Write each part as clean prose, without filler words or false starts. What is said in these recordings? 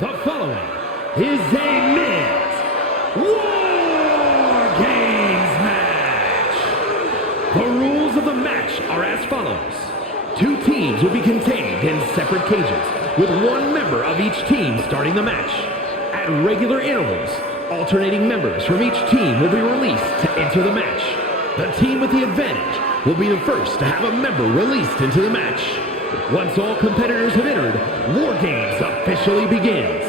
The following is a men's War Games match. The rules of the match are as follows. Two teams will be contained in separate cages, with one member of each team starting the match. At regular intervals, alternating members from each team will be released to enter the match. The team with the advantage will be the first to have a member released into the match. Once all competitors have entered, War Games officially begins.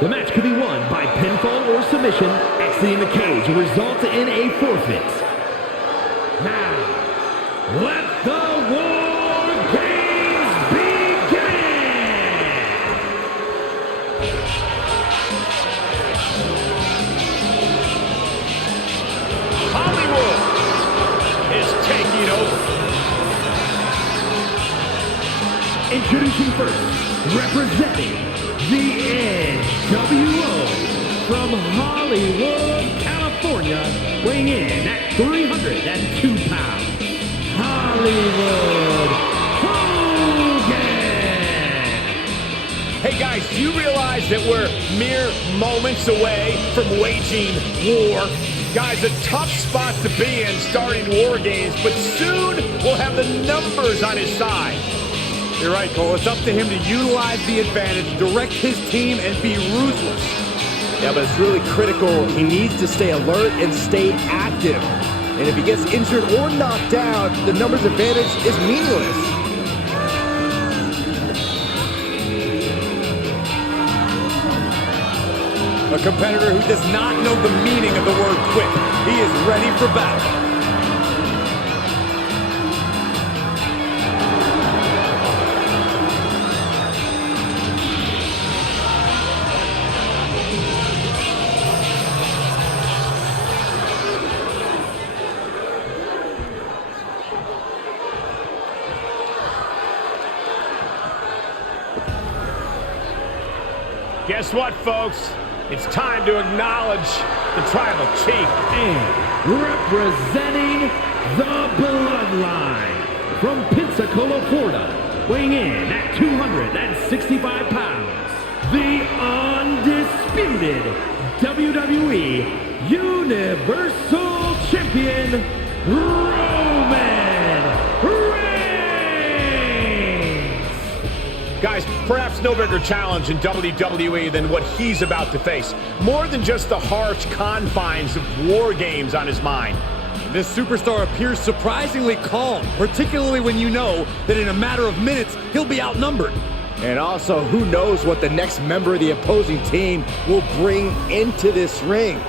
The match can be won by pinfall or submission. Exiting the cage will result in a forfeit. Now, let the War Games begin! Hollywood is taking over. Introducing first, representing the nWo from Hollywood, California, weighing in at 302 pounds, Hollywood Hogan! Hey guys, do you realize that we're mere moments away from waging war? Guys, a tough spot to be in starting War Games, but soon we'll have the numbers on his side. You're right, Cole. It's up to him to utilize the advantage, direct his team, and be ruthless. Yeah, but it's really critical. He needs to stay alert and stay active. And if he gets injured or knocked down, the numbers advantage is meaningless. A competitor who does not know the meaning of the word quit. He is ready for battle. Guess what, folks? It's time to acknowledge the tribal chief. And representing the Bloodline from Pensacola, Florida, weighing in at 265 pounds, the undisputed WWE Universal Champion, Roman Reigns! Guys, perhaps no bigger challenge in WWE than what he's about to face. More than just the harsh confines of War Games on his mind. This superstar appears surprisingly calm, particularly when you know that in a matter of minutes, he'll be outnumbered. And also, who knows what the next member of the opposing team will bring into this ring.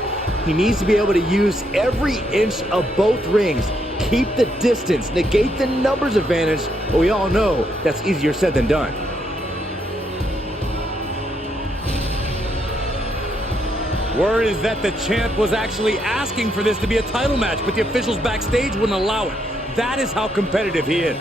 He needs to be able to use every inch of both rings, keep the distance, negate the numbers advantage, but we all know that's easier said than done. Word is that the champ was actually asking for this to be a title match, but the officials backstage wouldn't allow it. That is how competitive he is.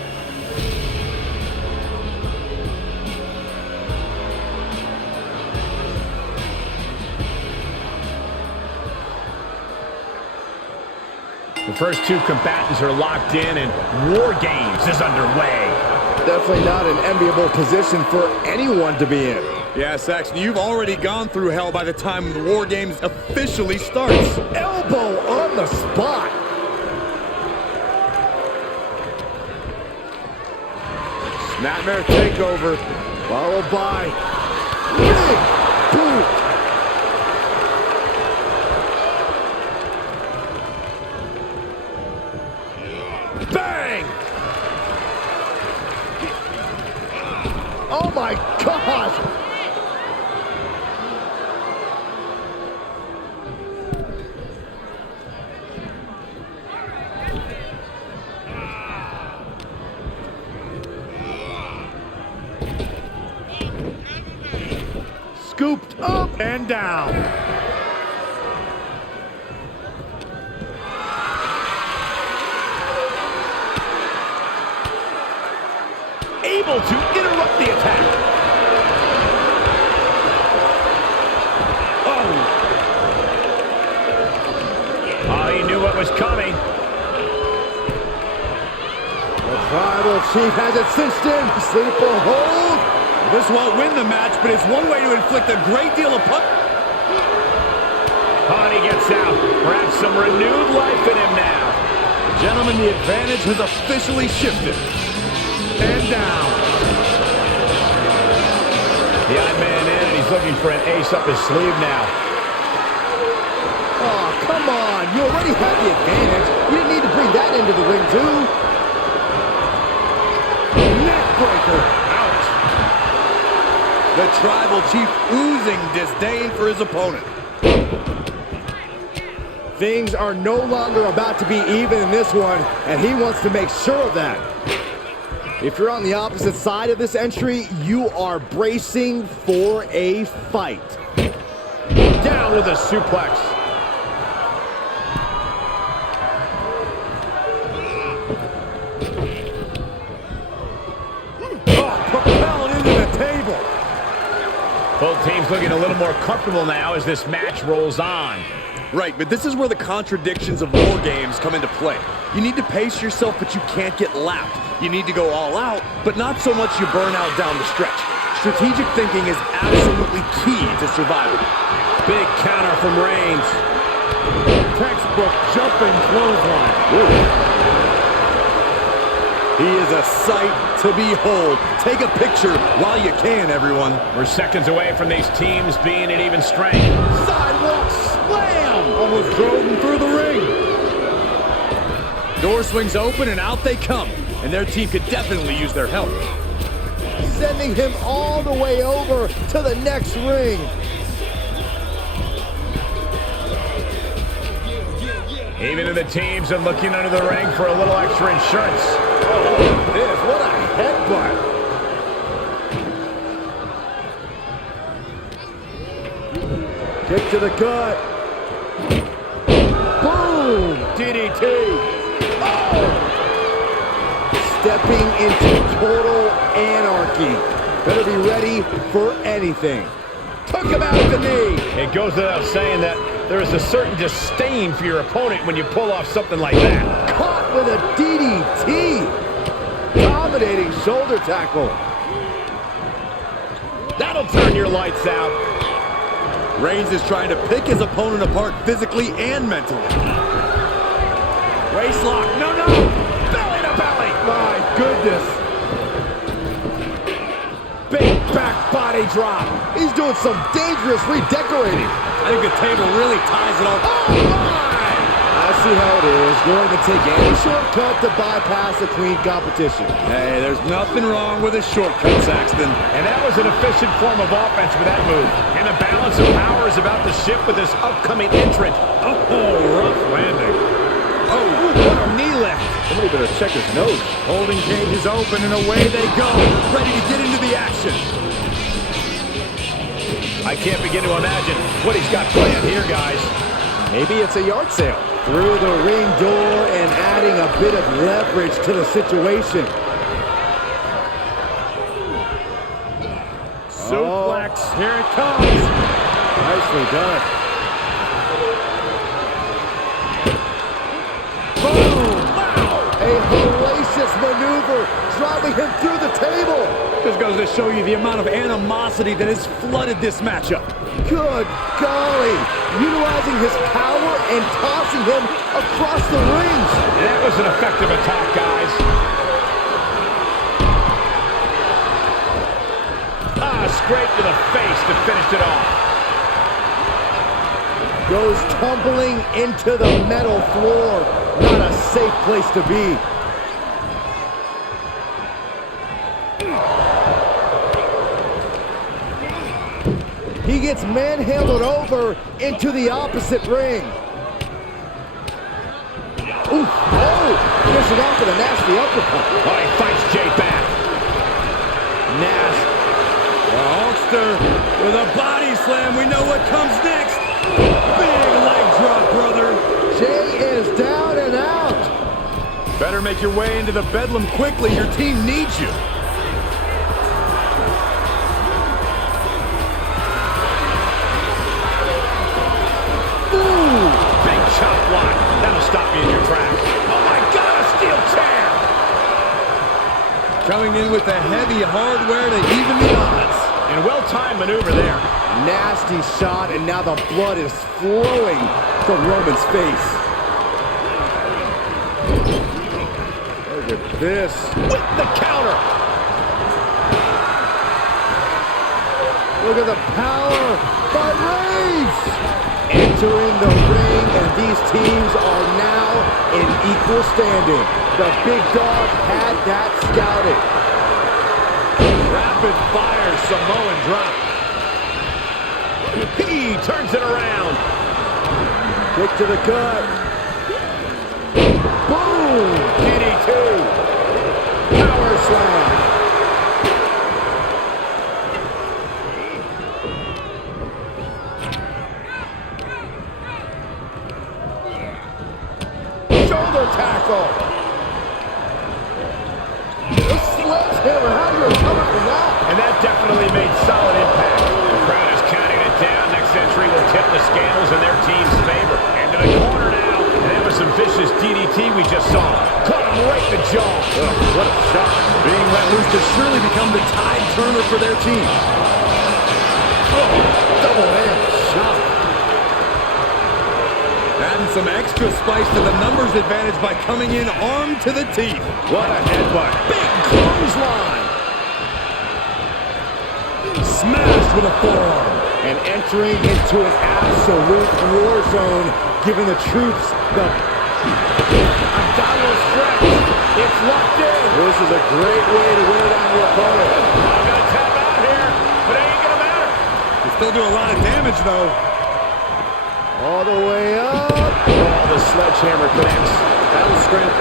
The first two combatants are locked in and War Games is underway. Definitely not an enviable position for anyone to be in. Yeah, Saxton, you've already gone through hell by the time the War Games officially starts. Elbow on the spot. Nightmare takeover. Followed by big boot. Bang! Oh my gosh! Scooped up and down. Able to interrupt the attack. Oh, he knew what was coming. The tribal chief has it cinched in. Sleeper hold. This won't win the match, but it's one way to inflict a great deal of punishment. Oh, and he gets out. Perhaps some renewed life in him now. Gentlemen, the advantage has officially shifted. And down. The Iron Man in, and he's looking for an ace up his sleeve now. Oh, come on. You already had the advantage. You didn't need to bring that into the ring, too. Neckbreaker. Ouch. The Tribal Chief oozing disdain for his opponent. Things are no longer about to be even in this one, and he wants to make sure of that. If you're on the opposite side of this entry, you are bracing for a fight. Down with a suplex. Oh, propelled into the table. Both teams looking a little more comfortable now as this match rolls on. Right, but this is where the contradictions of war games come into play. You need to pace yourself, but you can't get lapped. You need to go all out, but not so much you burn out down the stretch. Strategic thinking is absolutely key to survival. Big counter from Reigns. Textbook jumping clothesline. Ooh. He is a sight to behold. Take a picture while you can, everyone. We're seconds away from these teams being at even strength. Sidewalk slam! Almost drove him through the ring. Door swings open and out they come. And their team could definitely use their help. Sending him all the way over to the next ring. Even if the teams are looking under the ring for a little extra insurance. Oh, this, what a headbutt. Kick to the gut. Boom! DDT. Oh! Stepping into total anarchy. Better be ready for anything. Took him out at the knee. It goes without saying that there is a certain disdain for your opponent when you pull off something like that. Caught with a DDT. Dominating shoulder tackle. That'll turn your lights out. Reigns is trying to pick his opponent apart physically and mentally. Waist lock. No, no. Belly to belly. My goodness. Big back body drop. He's doing some dangerous redecorating. I think the table really ties it all. Oh my! I see how it is. Going to take any shortcut to bypass a clean competition. Hey, there's nothing wrong with a shortcut, Saxton. And that was an efficient form of offense with that move. And the balance of power is about to shift with this upcoming entrant. Oh, rough landing. Oh, what a knee lift. Somebody better check his nose. Holding cage is open and away they go. Ready to get into the action. I can't begin to imagine what he's got planned here, guys. Maybe it's a yard sale. Through the ring door and adding a bit of leverage to the situation. Suplex, here it comes. Nicely done. Boom! Wow! A hellacious maneuver, driving him through the table. Just goes to show you the amount of animosity that has flooded this matchup. Good golly, utilizing his power and tossing him across the rings. That was an effective attack, guys. Straight to the face to finish it off. Goes tumbling into the metal floor. Not a safe place to be. He gets manhandled over into the opposite ring. Ooh, oh! Finishing off with a nasty uppercut. Oh, he fights Jay back. Nash. The Hulkster with a body slam. We know what comes next. Big leg drop, brother. Jay is down and out. Better make your way into the bedlam quickly. Your team needs you. Big chop block. That'll stop you in your tracks. Oh my God, a steel chair! coming in with the heavy hardware to even the odds. And well-timed maneuver there. Nasty shot, and now the blood is flowing from Roman's face. Look at this. With the counter. Look at the power by Reigns. Entering the ring, and these teams are now in equal standing. The big dog had that scouted. Rapid fire Samoan drop. He turns it around. Kick to the gut. Boom! DD2. Power slam. Shoulder tackle. The sledgehammer. How do you recover from that? And that definitely made solid impact. The crowd is counting it down. Next entry will tip the scales in their team's favor. Into the corner now. And that was some vicious DDT we just saw. Caught him right in the jaw. Oh, what a shot. Being let loose to surely become the tide turner for their team. Oh, double hand shot. Adding some extra spice to the numbers advantage by coming in armed to the teeth. What a headbutt. Big clothesline. Smashed with a forearm. And entering into an absolute war zone, giving the troops the Abdominal stretch. It's locked in. This is a great way to wear down your opponent. I'm going to tap out here, but it ain't going to matter. You still do a lot of damage, though. All the way up. Oh, the sledgehammer connects. That'll scrimp.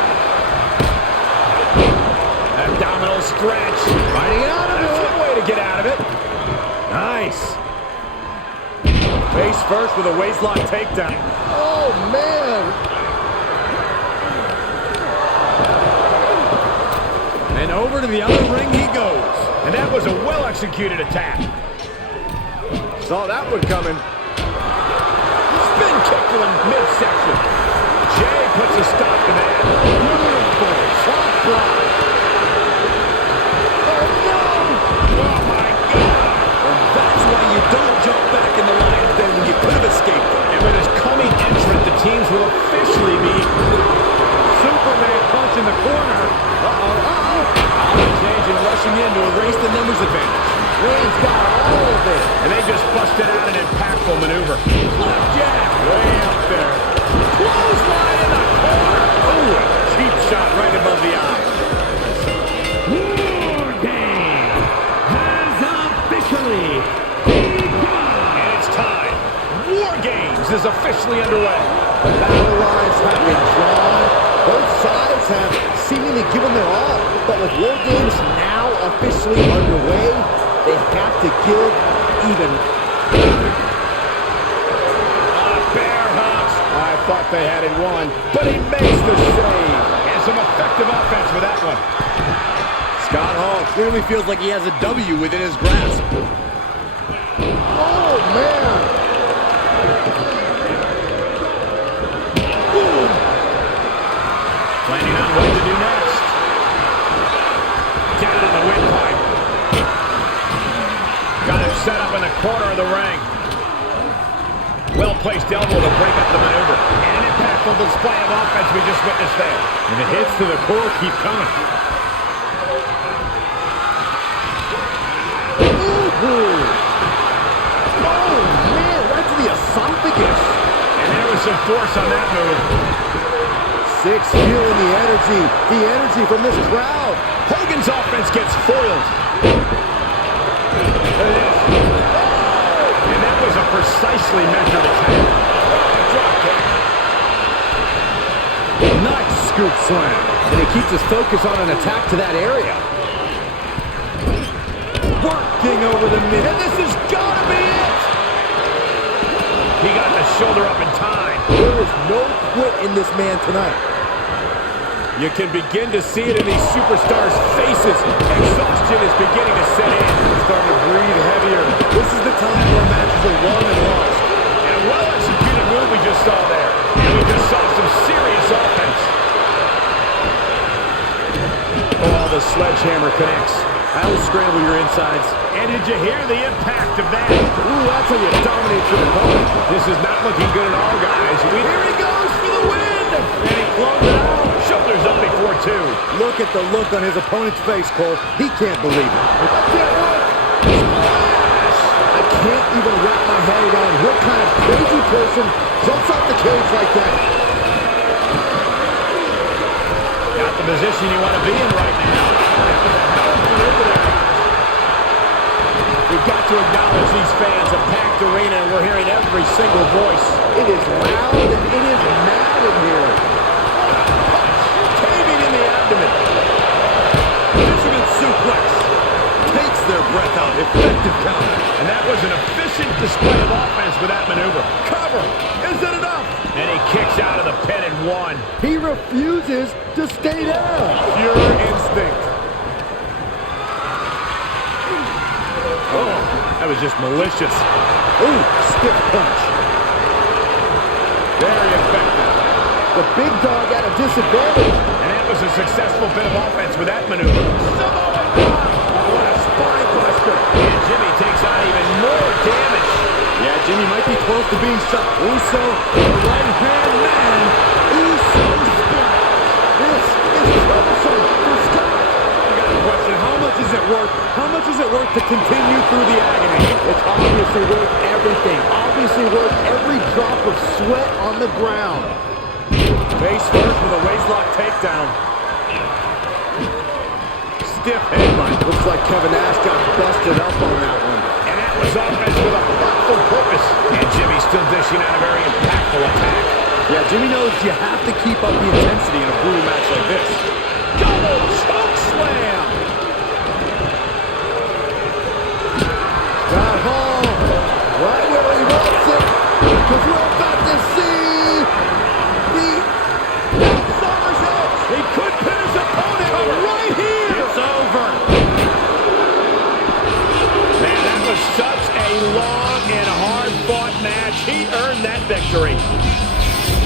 Abdominal stretch. Fighting out of That's it. one way to get out of it. Nice. Face first with a waistlock takedown. Oh, man. And over to the other ring he goes. And that was a well-executed attack. Saw that one coming. Spin kick to the midsection. Jay puts a stop to that. Beautiful shot block. Oh, no. Oh, my God. And that's why you don't jump back in the lion's den when you could have escaped it. And with his coming entrant, the teams will officially be Superman punch in the corner. Change and rushing in to erase the numbers advantage. Reigns got all of it. And they just busted out an impactful maneuver. Left jab. Way up there. Clothesline in the corner. Ooh, a cheap shot right above the eye. War Game has officially begun. And it's time. War Games is officially underway. The battle lines have been drawn. Both sides have seemingly given their all. But with War Games now officially underway, they have to give even. Bear hugs. I thought they had it won, but he makes the save. And some effective offense with that one. Scott Hall clearly feels like he has a W within his grasp. Oh, man. Planning on what to do next. Down on the windpipe. Got him set up in the corner of the ring. Well-placed elbow to break up the maneuver. And an impactful display of offense we just witnessed there. And the hits to the core keep coming. Ooh. Oh, man, right to the esophagus. And there was some force on that move. Six feeling the energy from this crowd. Hogan's offense gets foiled. There it is. And that was a precisely measured attack. Drop kick. Nice scoop slam. And he keeps his focus on an attack to that area. Working over the mid. And this has got to be it. He got the shoulder up in time. There was no quit in this man tonight. You can begin to see it in these superstars' faces. Exhaustion is beginning to set in. Starting to breathe heavier. This is the time where matches are won and lost. And a well-executed move we just saw there. And we just saw some serious offense. Oh, the sledgehammer connects. That'll scramble your insides. And did you hear the impact of that? Ooh, that's how you dominate your opponent. This is not looking good at all, guys. Here he goes for the win! And he closed it out. Shoulders up before two. Look at the look on his opponent's face, Cole. He can't believe it. I can't even wrap my head around what kind of crazy person jumps off the cage like that. Got the position you want to be in right now. We've got to acknowledge these fans, a packed arena, and we're hearing every single voice. It is loud and it is mad in here. Caving in the abdomen. Fisherman suplex. Takes their breath out. Effective counter. And that was an efficient display of offense with that maneuver. Cover. Is it enough? And he kicks out of the pin and one. He refuses to stay down. Pure instinct. Oh, that was just malicious. Ooh, stiff punch. Very effective. The big dog at a disadvantage. And that was a successful bit of offense with that maneuver. What a spine buster. And Jimmy takes on even more damage. Yeah, Jimmy might be close to being shot. Uso, the right-hand man. Uso splat. This is troublesome for Scott. I got a question. How much is it worth? How much is it worth to continue through the agony? It's obviously worth everything. Obviously worth every drop of sweat on the ground. Face first with a waistlock takedown. Stiff headbutt. Looks like Kevin Nash got busted up on that one. And that was offense with a thoughtful purpose. And Jimmy's still dishing out a very impactful attack. Yeah, Jimmy knows you have to keep up the intensity in a brutal match like this. Double choke slam. Scott Hall, right where he wants it, because we're about to see the somersault. He could pin his opponent right here. It's over. Man, that was such a long and hard-fought match. He earned that victory.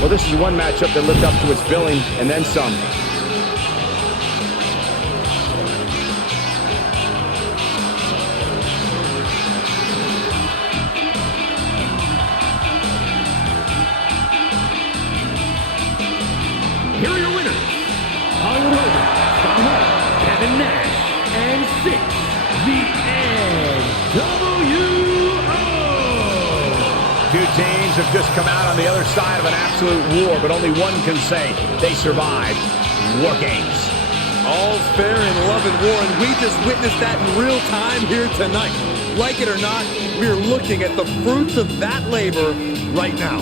Well, this is one matchup that lived up to its billing and then some. Here are your winners, Hollywood Hogan, Scott Hall, Kevin Nash, and 6, the nWo. Two teams have just come out on the other side of an absolute war, but only one can say they survived War Games. All's fair in love and war, and we just witnessed that in real time here tonight. Like it or not, we're looking at the fruits of that labor right now.